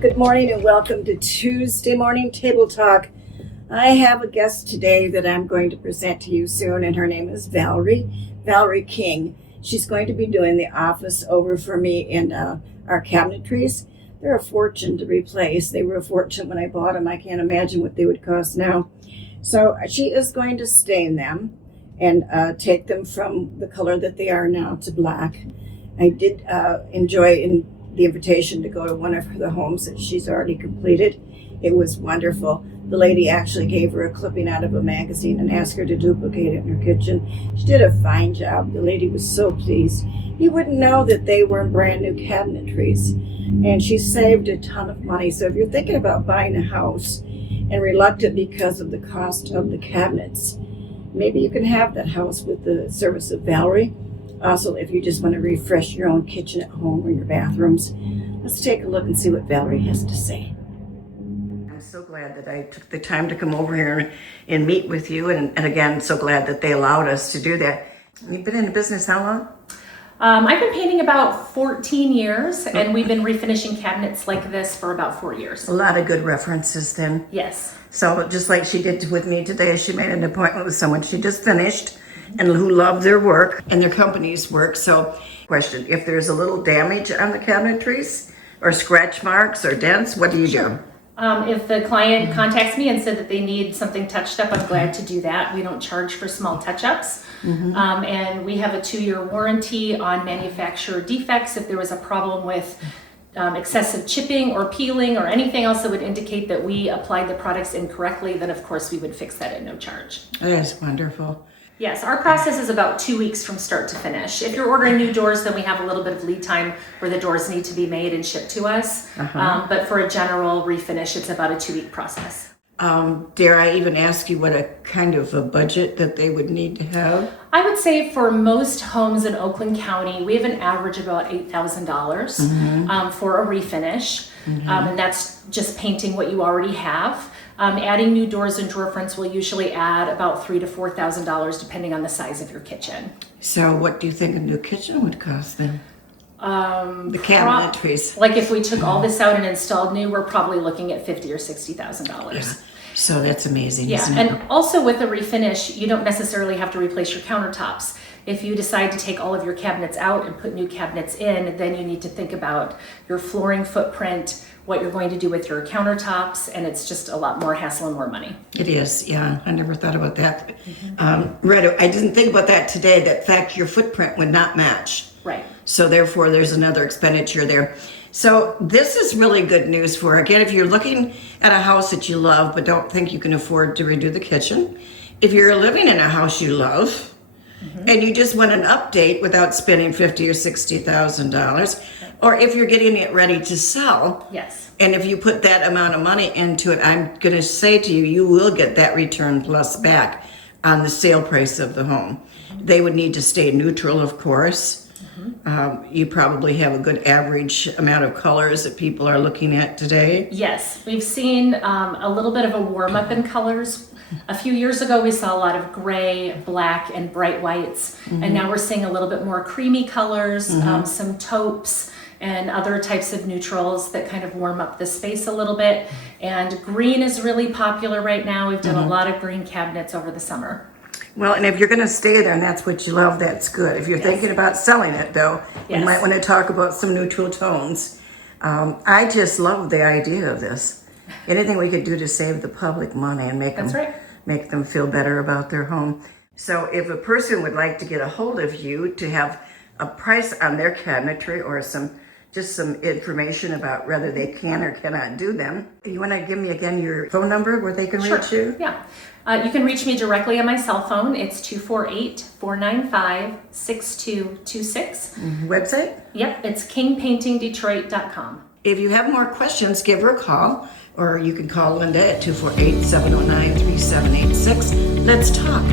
Good morning and welcome to Tuesday Morning Table Talk. I have a guest today that I'm going to present to you soon, and her name is Valerie King. She's going to be doing the office over for me in our cabinetries. They're a fortune to replace. They were a fortune when I bought them. I can't imagine what they would cost now. So she is going to stain them and take them from the color that they are now to black. I did enjoy the invitation to go to one of the homes that she's already completed. It was wonderful. The lady actually gave her a clipping out of a magazine and asked her to duplicate it in her kitchen. She did a fine job. The lady was so pleased. You wouldn't know that they were brand new cabinetries. And she saved a ton of money. So if you're thinking about buying a house and reluctant because of the cost of the cabinets, maybe you can have that house with the service of Valerie. Also, if you just want to refresh your own kitchen at home or your bathrooms, let's take a look and see what Valerie has to say. I'm so glad that I took the time to come over here and meet with you. And again, so glad that they allowed us to do that. You've been in the business how long? I've been painting about 14 years, and we've been refinishing cabinets like this for about 4 years. A lot of good references then. Yes. So just like she did with me today, she made an appointment with someone she just finished and who love their work and their company's work. So question, if there's a little damage on the cabinetries or scratch marks or dents, what do you do? If the client contacts me and said that they need something touched up, I'm glad to do that. We don't charge for small touch-ups. And we have a 2-year warranty on manufacturer defects. If there was a problem with excessive chipping or peeling or anything else that would indicate that we applied the products incorrectly, then of course we would fix that at no charge. That is wonderful. Yes, our process is about 2 weeks from start to finish. If you're ordering new doors, then we have a little bit of lead time where the doors need to be made and shipped to us. But for a general refinish, it's about a 2-week process. Dare I even ask you what a kind of a budget that they would need to have? I would say for most homes in Oakland County, we have an average of about $8,000 for a refinish. And that's just painting what you already have. Adding new doors and drawer fronts will usually add about $3,000 to $4,000 depending on the size of your kitchen. So what do you think a new kitchen would cost then? The cabinetries. Like if we took all this out and installed new, we're probably looking at $50,000 or $60,000. Yeah. So that's amazing. Yeah, isn't it? and also with a refinish, you don't necessarily have to replace your countertops. If you decide to take all of your cabinets out and put new cabinets in, then you need to think about your flooring footprint, what you're going to do with your countertops, and it's just a lot more hassle and more money. It is, yeah. I never thought about that. Rita, I didn't think about that today, that fact your footprint would not match. Right. So therefore there's another expenditure there. So this is really good news for, again, if you're looking at a house that you love but don't think you can afford to redo the kitchen, if you're living in a house you love, and you just want an update without spending $50,000 or $60,000, or if you're getting it ready to sell, yes, and if you put that amount of money into it, I'm going to say to you, you will get that return plus back on the sale price of the home. They would need to stay neutral, of course. You probably have a good average amount of colors that people are looking at today. Yes, we've seen a little bit of a warm up in colors. A few years ago, we saw a lot of gray, black, and bright whites, and now we're seeing a little bit more creamy colors, some taupes, and other types of neutrals that kind of warm up the space a little bit. And green is really popular right now. We've done a lot of green cabinets over the summer. Well, and if you're going to stay there and that's what you love, that's good. If you're thinking about selling it, though, you might want to talk about some neutral tones. I just love the idea of this. Anything we could do to save the public money and make them feel better about their home. So if a person would like to get a hold of you to have a price on their cabinetry or just some information about whether they can or cannot do them, you want to give me again your phone number where they can reach you? Yeah. You can reach me directly on my cell phone. It's 248-495-6226. Website? Yep, it's kingpaintingdetroit.com. If you have more questions, give her a call, or you can call Linda at 248-709-3786. Let's talk.